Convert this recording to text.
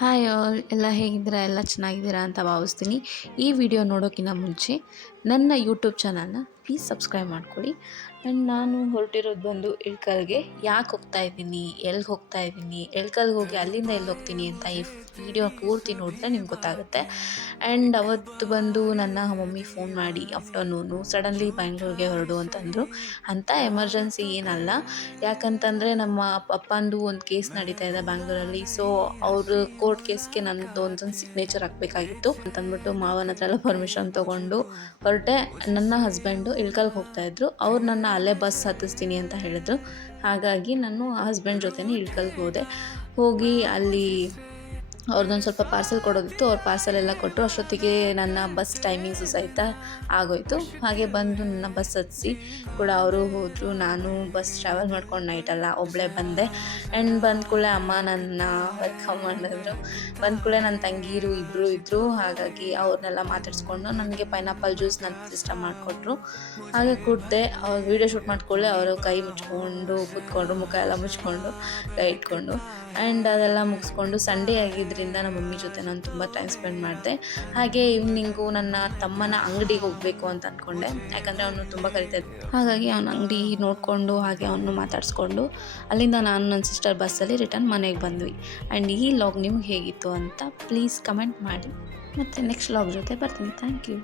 Hi all, ಎಲ್ಲ ಹೇಗಿದ್ದೀರಾ? ಎಲ್ಲ ಚೆನ್ನಾಗಿದ್ದೀರಾ ಅಂತ ಭಾವಿಸ್ತೀನಿ. ಈ ವಿಡಿಯೋ ನೋಡೋಕ್ಕಿಂತ ಮುಂಚೆ ನನ್ನ ಯೂಟ್ಯೂಬ್ ಚಾನಲ್ನ ಪ್ಲೀಸ್ ಸಬ್ಸ್ಕ್ರೈಬ್ ಮಾಡ್ಕೊಳ್ಳಿ. ಆ್ಯಂಡ್ ನಾನು ಹೊರಟಿರೋದು ಬಂದು ಇಳ್ಕಲ್ಗೆ. ಯಾಕೆ ಹೋಗ್ತಾ ಇದ್ದೀನಿ, ಎಲ್ಲಿಗೆ ಹೋಗ್ತಾ ಇದ್ದೀನಿ, ಇಳ್ಕಲ್ಗೆ ಹೋಗಿ ಅಲ್ಲಿಂದ ಎಲ್ಲಿ ಹೋಗ್ತೀನಿ ಅಂತ ಈ ವಿಡಿಯೋ ಪೂರ್ತಿ ನೋಡಿದ್ರೆ ನಿಮ್ಗೆ ಗೊತ್ತಾಗುತ್ತೆ. ಆ್ಯಂಡ್ ಅವತ್ತು ಬಂದು ನನ್ನ ಮಮ್ಮಿ ಫೋನ್ ಮಾಡಿ ಆಫ್ಟರ್ನೂನು ಸಡನ್ಲಿ ಬ್ಯಾಂಗ್ಳೂರಿಗೆ ಹೊರಡು ಅಂತಂದರು. ಅಂಥ ಎಮರ್ಜೆನ್ಸಿ ಏನಲ್ಲ, ಯಾಕಂತಂದರೆ ನಮ್ಮ ಪಪ್ಪಂದು ಒಂದು ಕೇಸ್ ನಡೀತಾ ಇದೆ ಬ್ಯಾಂಗ್ಳೂರಲ್ಲಿ. ಸೊ ಅವರು ಕೋರ್ಟ್ ಕೇಸ್ಗೆ ನನ್ನದು ಒಂದೊಂದು ಸಿಗ್ನೇಚರ್ ಹಾಕಬೇಕಾಗಿತ್ತು ಅಂತಂದ್ಬಿಟ್ಟು ಮಾವನ ಹತ್ರ ಎಲ್ಲ ಪರ್ಮಿಷನ್ ತೊಗೊಂಡು ಹೊರಟೆ. ನನ್ನ ಹಸ್ಬೆಂಡು ಇಳ್ಕಲ್ಗೆ ಹೋಗ್ತಾಯಿದ್ರು. ಅವ್ರು ನನ್ನ ಅಲ್ಲೇ ಬಸ್ ಹತ್ತಿಸ್ತೀನಿ ಅಂತ ಹೇಳಿದ್ರು. ಹಾಗಾಗಿ ನಾನು ಹಸ್ಬೆಂಡ್ ಜೊತೆನೇ ಇಳ್ಕಲ್ಗೆ ಹೋಗಿ ಅಲ್ಲಿ ಅವ್ರದ್ದೊಂದು ಸ್ವಲ್ಪ ಪಾರ್ಸೆಲ್ ಕೊಡೋದಿತ್ತು. ಅವ್ರು ಪಾರ್ಸೆಲ್ ಎಲ್ಲ ಕೊಟ್ಟರು. ಅಷ್ಟೊತ್ತಿಗೆ ನನ್ನ ಬಸ್ ಟೈಮಿಂಗ್ಸು ಸಹಿತ ಆಗೋಯಿತು. ಹಾಗೆ ಬಂದು ನನ್ನ ಬಸ್ ಹತ್ತಿಸಿ ಕೂಡ ಅವರು ಹೋದರು. ನಾನು ಬಸ್ ಟ್ರಾವೆಲ್ ಮಾಡ್ಕೊಂಡು ನೈಟೆಲ್ಲ ಒಬ್ಬಳೇ ಬಂದೆ. ಆ್ಯಂಡ್ ಬಂದ ಕೂಡಲೇ ಅಮ್ಮ ನನ್ನ ವೆಲ್ಕಮ್ ಮಾಡಿದ್ರು. ಬಂದ ಕೂಡಲೇ ನನ್ನ ತಂಗೀರು ಇಬ್ಬರು ಇದ್ದರು. ಹಾಗಾಗಿ ಅವ್ರನ್ನೆಲ್ಲ ಮಾತಾಡಿಸ್ಕೊಂಡು ನನಗೆ ಪೈನಾಪಲ್ ಜ್ಯೂಸ್ ನನ್ನ ಇಷ್ಟ ಮಾಡಿಕೊಟ್ರು. ಹಾಗೆ ಕುಡಿದೆ. ಅವ್ರು ವೀಡಿಯೋ ಶೂಟ್ ಮಾಡ್ಕೊಳ್ಳೆ ಅವರು ಕೈ ಮುಚ್ಕೊಂಡು ಕೂತ್ಕೊಂಡ್ರು, ಮುಖ ಎಲ್ಲ ಮುಚ್ಕೊಂಡು ಕೈ ಇಟ್ಕೊಂಡು. ಆ್ಯಂಡ್ ಅದೆಲ್ಲ ಮುಗಿಸ್ಕೊಂಡು ಸಂಡೇ ಆಗಿದ್ದರಿಂದ ನಮ್ಮ ಮಮ್ಮಿ ಜೊತೆ ನಾನು ತುಂಬ ಟೈಮ್ ಸ್ಪೆಂಡ್ ಮಾಡಿದೆ. ಹಾಗೆ ಈವ್ನಿಂಗು ನನ್ನ ತಮ್ಮನ ಅಂಗಡಿಗೆ ಹೋಗಬೇಕು ಅಂತ ಅಂದ್ಕೊಂಡೆ, ಯಾಕಂದರೆ ಅವನು ತುಂಬ ಕರಿತಾಯಿದ್ದ. ಹಾಗಾಗಿ ಅವನ ಅಂಗಡಿ ನೋಡಿಕೊಂಡು ಹಾಗೆ ಅವನು ಮಾತಾಡಿಸ್ಕೊಂಡು ಅಲ್ಲಿಂದ ನಾನು ನನ್ನ ಸಿಸ್ಟರ್ ಬಸ್ಸಲ್ಲಿ ರಿಟರ್ನ್ ಮನೆಗೆ ಬಂದ್ವಿ. ಆ್ಯಂಡ್ ಈ ಲಾಗ್ ನಿಮ್ಗೆ ಹೇಗಿತ್ತು ಅಂತ ಪ್ಲೀಸ್ ಕಮೆಂಟ್ ಮಾಡಿ. ಮತ್ತು ನೆಕ್ಸ್ಟ್ ಲಾಗ್ ಜೊತೆ ಬರ್ತೀನಿ. Thank you.